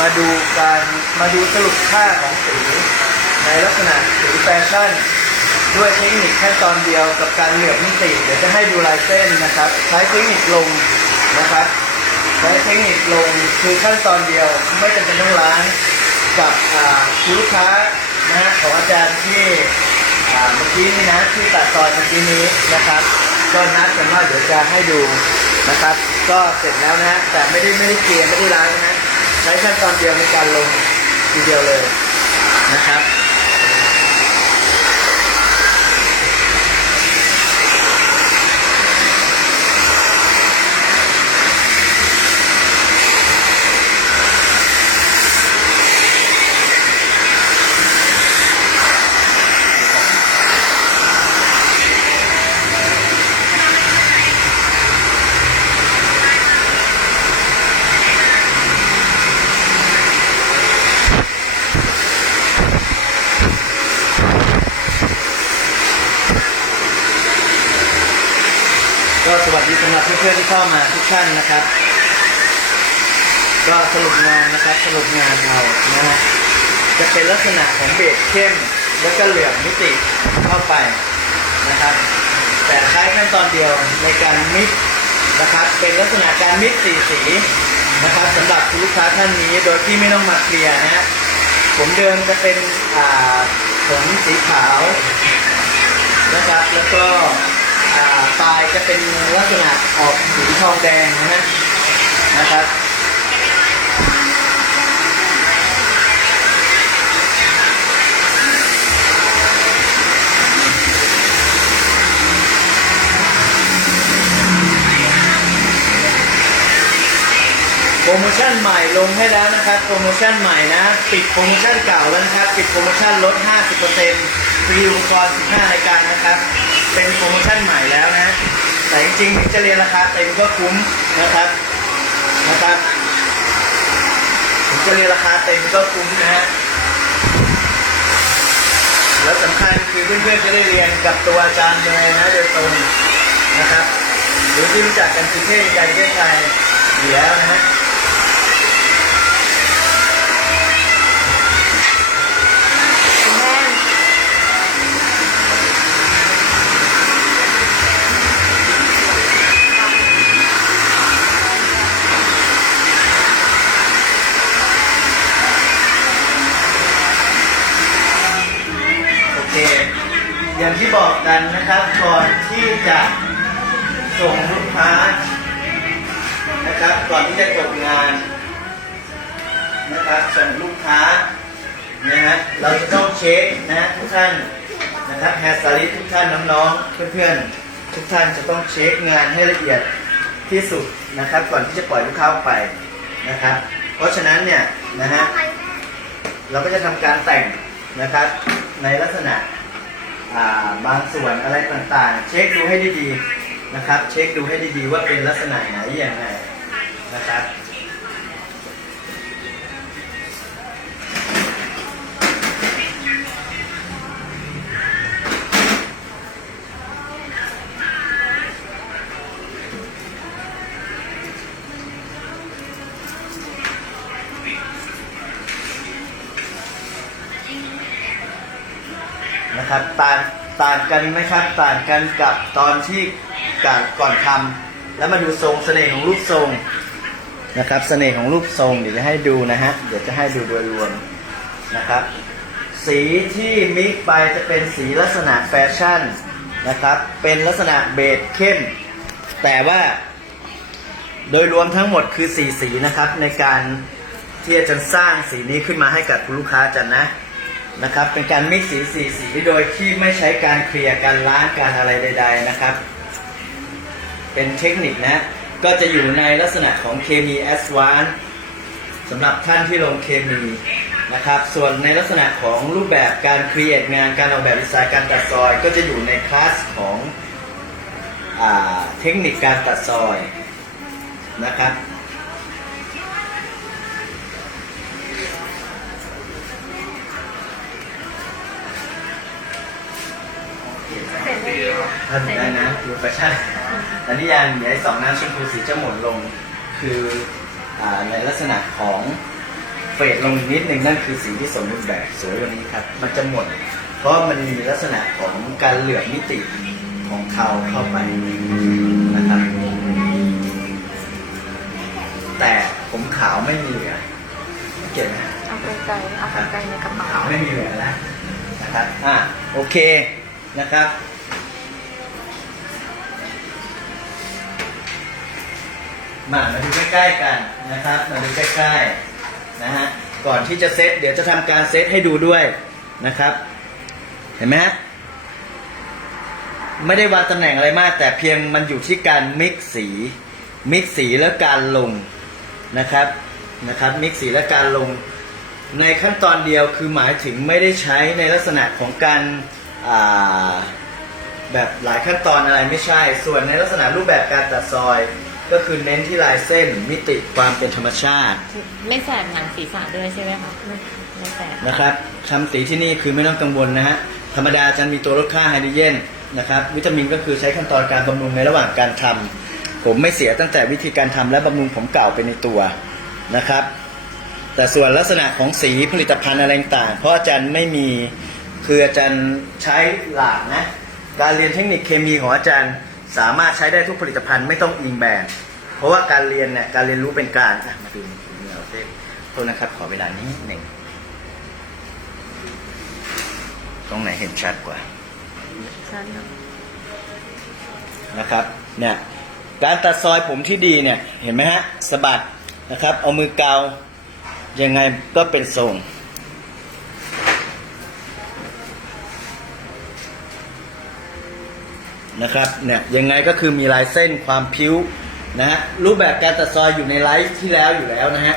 มาดูการมาดูสรุปค่าของสีในลักษณะสีแฟชั่น ด้วยเทคนิคขั้นตอนเดียวกับการเหลือบมิติเดี๋ยวจะให้ดูลายเส้นนะครับ ใช้เทคนิคลงนะครับใช้เทคนิคลงคือขั้นตอนเดียวไม่จำเป็นต้องล้างกับคุณลูกค้านะฮะของอาจารย์ที่เมื่อกี้นี่นะที่ตัดตอนเมื่อกี้นี้นะครับ ก็นัดกันว่าเดี๋ยวจะให้ดูนะครับ ก็เสร็จแล้วนะฮะแต่ไม่ได้ไม่ได้เกลี่ยไม่ได้ล้างนะ ช้ขั้นตอนเดียวในการลงทีเดียวเลยนะครับ ก็สวัสดีสำหรับเพื่อนๆที่เข้ามาทุกท่านนะครับ ก็สรุปงานนะครับสรุปงานเรานะฮะจะเป็นลักษณะของเบสเข้ม แล้วก็เหลือบมิติเข้าไปนะครับ แต่ใช้ขั้นตอนเดียวในการมิกนะครับ เป็นลักษณะการมิกสีสีนะครับสำหรับคุณลูกค้าท่านนี้โดยที่ไม่ต้องมาเคลียร์นะฮะผมเดิมจะเป็นผมสีขาวนะครับแล้วก็ ปลายจะเป็นลักษณะออกสีทองแดงนะฮะนะครับโปรโมชั่นใหม่ลงให้แล้วนะครับ โปรโมชั่นใหม่นะ ปิดโปรโมชั่นเก่าแล้วนะครับ ปิดโปรโมชั่นลด 50% ฟรีอุปกรณ์ 15 รายการนะครับ เป็นโปรโมชั่นใหม่แล้วนะ แต่จริงๆถึงจะเรียนราคาเต็มก็คุ้มนะครับนะครับถึงจะเรียนราคาเต็มก็คุ้มนะฮะแล้วสำคัญคือเพื่อนๆจะได้เรียนกับตัวอาจารย์เลยนะโดยตรงนะครับ หรือที่รู้จักกันคือเทพใจเทพไทยอยู่แล้วนะฮะ อย่างที่บอกกันนะครับก่อนที่จะส่งลูกค้านะครับก่อนที่จะจบงานนะครับส่งลูกค้านะฮะเราจะต้องเช็คนะทุกท่านนะครับแฮร์สไตลิทุกท่านน้องๆเพื่อนๆทุกท่านจะต้องเช็คงานให้ละเอียดที่สุดนะครับ ก่อนที่จะปล่อยลูกค้าออกไปนะครับ เพราะฉะนั้นเนี่ยนะฮะเราก็จะทำการแต่งนะครับในลักษณะ บางส่วนอะไรต่างๆ เช็คดูให้ดีๆนะครับ เช็คดูให้ดีๆว่าเป็นลักษณะไหนอย่างไรนะครับ นะครับต่างต่างกันไหมครับต่างกันกับตอนที่ก่อนก่อนทำแล้วมาดูทรงเสน่ห์ของรูปทรงนะครับ เสน่ห์ของรูปทรงเดี๋ยวจะให้ดูนะฮะเดี๋ยวจะให้ดูโดยรวมนะครับ สีที่มิกไปจะเป็นสีลักษณะแฟชั่นนะครับ เป็นลักษณะเบจเข้ม แต่ว่าโดยรวมทั้งหมดคือสีสีนะครับในการที่จะสร้างสีนี้ขึ้นมาให้กับคุณลูกค้าจันนะ นะครับ เป็นการมิกซ์สีสีสีโดยที่ไม่ใช้การเคลียร์การล้างการอะไรใด ๆนะครับ เป็นเทคนิคนะ ก็จะอยู่ในลักษณะของเคมีแอสวานสำหรับท่านที่ลงเคมีนะครับ ส่วนในลักษณะของรูปแบบการครีเอทงานการออกแบบดีไซน์การตัดซอย ก็จะอยู่ในคลาสของอเทคนิคการตัดซอยนะครับ ท่านได้นะคือแฟชั่นแต่นี่ยังเดี๋ยวไอ้สองน้ำชมพูสีจะหมุนลง คืออ่าในลักษณะของเฟดลงอีกนิดหนึ่งนั่นคือสีที่สมบูรณ์แบบสวยกว่านี้ครับ มันจะหมด เพราะมันมีลักษณะของการเหลือบมิติของเขาเข้าไปนะครับ แต่ผมขาวไม่มีเหลือเก็บไหมเอาไปไกลเอาไปไกลในกระเป๋าขาวไม่มีเหลือแล้วนะครับ อะโอเคนะครับ มามาดูใกล้ๆกันนะครับมาดูใกล้ๆนะฮะก่อนที่จะเซตเดี๋ยวจะทำการเซตให้ดูด้วยนะครับ เห็นไหมฮะไม่ได้วางตำแหน่งอะไรมาก แต่เพียงมันอยู่ที่การมิกซ์สีมิกซ์สีแล้วการลงนะครับนะครับมิกซ์สีและการลงในขั้นตอนเดียวคือหมายถึงไม่ได้ใช้ในลักษณะของการแบบหลายขั้นตอนอะไรไม่ใช่ ส่วนในลักษณะรูปแบบการตัดซอย ก็คือเน้นที่ลายเส้นมิติความเป็นธรรมชาติไม่แสบหนังศีรษะด้วยใช่ไหมคะไม่ไม่แสบนะครับทำสีที่นี่คือไม่ต้องกังวลนะฮะธรรมดาจะมีตัวลดค่าไฮโดรเจนนะครับวิตามินก็คือใช้ขั้นตอนการบำรุงในระหว่างการทำผมไม่เสียตั้งแต่วิธีการทำและบำรุงผมเก่าไปในตัวนะครับ แต่ส่วนลักษณะของสีผลิตภัณฑ์อะไรต่างๆเพราะอาจารย์ไม่มีคืออาจารย์ใช้หลักนะการเรียนเทคนิคเคมีของอาจารย์ สามารถใช้ได้ทุกผลิตภัณฑ์ไม่ต้องอิงแบรนด์เพราะว่าการเรียนเนี่ยการเรียนรู้เป็นกลารอะมาดูเนื้อเส้โทษนะครับ ขอเวลานี้หนึ่งตรงไหนเห็นชัดกว่าฉันเนะนะครับเนี่ยการตัดซอยผมที่ดีเนี่ยเห็นไหมฮะสะบัดนะครับ เอามือเกายังไงก็เป็นทรง นะครับเนี่ยยังไงก็คือมีลายเส้นความพิ้วนะฮะรูปแบบการตัดซอยอยู่ในไลฟ์ที่แล้วอยู่แล้วนะฮะ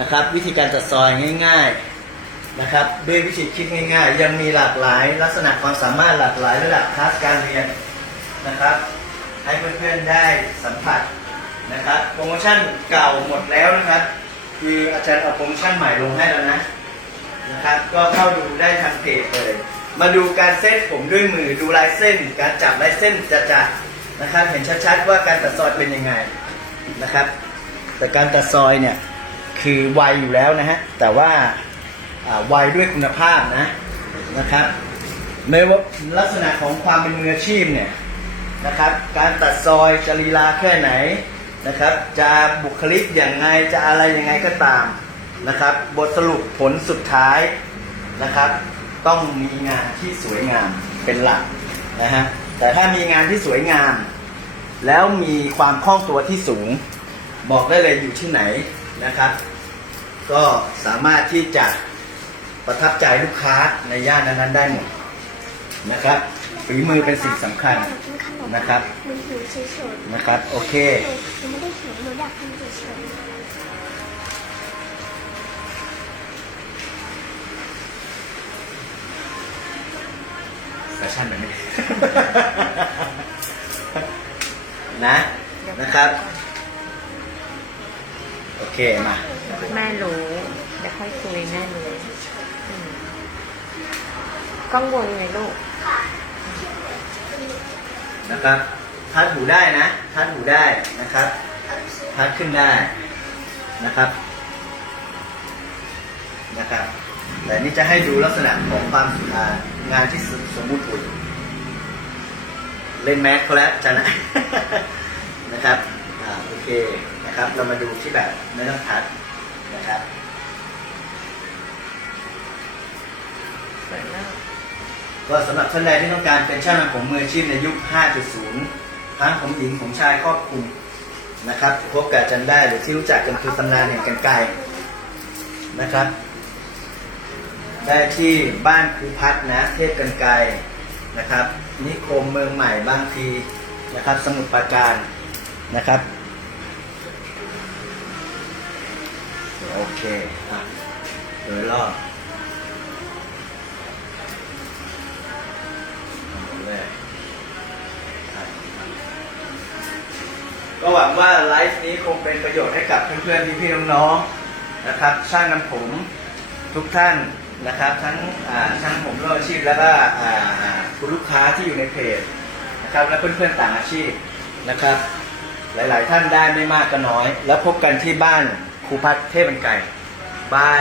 นะครับ วิธีการตัดซอยง่าย ๆนะครับ ด้วยวิธีคิดง่าย ๆ ยังมีหลากหลายลักษณะความสามารถหลากหลายระดับคลาสการเรียนนะครับ ให้เพื่อนๆได้สัมผัสนะครับโปรโมชั่นเก่าหมดแล้วนะครับ คืออาจารย์เอาโปรโมชั่นใหม่ลงให้แล้วนะนะครับ ก็เข้าดูได้ทางเพจเลย มาดูการเซตผมด้วยมือดูลายเส้น การจับลายเส้นจะจัดๆนะครับ เห็นชัดๆว่าการตัดซอยเป็นยังไงนะครับ แต่การตัดซอยเนี่ยคือไวอยู่แล้วนะฮะแต่ว่าไวด้วยคุณภาพนะนะครับไม่ว่าลักษณะของความเป็นมืออาชีพเนี่ยนะครับ การตัดซอยจะลีลาแค่ไหนนะครับ จะบุคลิกอย่างไงจะอะไรยังไงก็ตามนะครับ บทสรุปผลสุดท้ายนะครับ ต้องมีงานที่สวยงามเป็นหลักนะฮะแต่ถ้ามีงานที่สวยงาม แล้วมีความคล่องตัวที่สูง บอกได้เลยอยู่ที่ไหนนะครับ ก็สามารถที่จะประทับใจลูกค้าในย่านนั้นๆได้หมดนะครับฝีมือเป็นสิ่งสำคัญกินขนมนะครับหนูหิวเฉยนะครับ โอเคๆหนูหนูไม่ได้หิวหนูอยากกินเฉย แฟชั่นแบบนี้ นะนะครับ โอเคมา แม่รู้เดี๋ยวค่อยคุยแม่รู้อืมกังวลไหมลูก นะครับพัดหูได้นะพัดหูได้นะครับพัดขึ้นได้นะครับ นะครับ แต่นี่จะให้ดูลักษณะของความอ่างานที่สมบูรณ์ผลเล่นแม็กเขาแล้วจะนะนะครับอ่าโอเคนะครับ เรามาดูที่แบบไม่ต้องพัดนะครับก็สำหรับท่านใดที่ต้องการเป็นช่างทำผมมืออาชีพในยุค 5.0 ทั้งผมหญิงผมชายครอบคลุมนะครับ พบกับจันได้หรือที่รู้จักกันคือตำนานแห่งกันไกรนะครับ ได้ที่บ้านครูพัฒนะเทพกันไกรนะครับ นิคมเมืองใหม่บางพีนะครับ สมุทรปราการนะครับ โอเคอะโดยรอบก็หวังว่าไลฟ์นี้คงเป็นประโยชน์ให้กับเพื่อนๆพี่ๆน้องๆนะครับ ช่างนำผมทุกท่าน นะครับทั้งทั้งผมร่วมอาชีพแล้วก็คุณลูกค้าที่อยู่ในเพจนะครับและเพื่อนๆต่างอาชีพนะครับ หลายๆท่านได้ไม่มากก็น้อย แล้วพบกันที่บ้านครูพัฒน์เทพบรรไก่บาย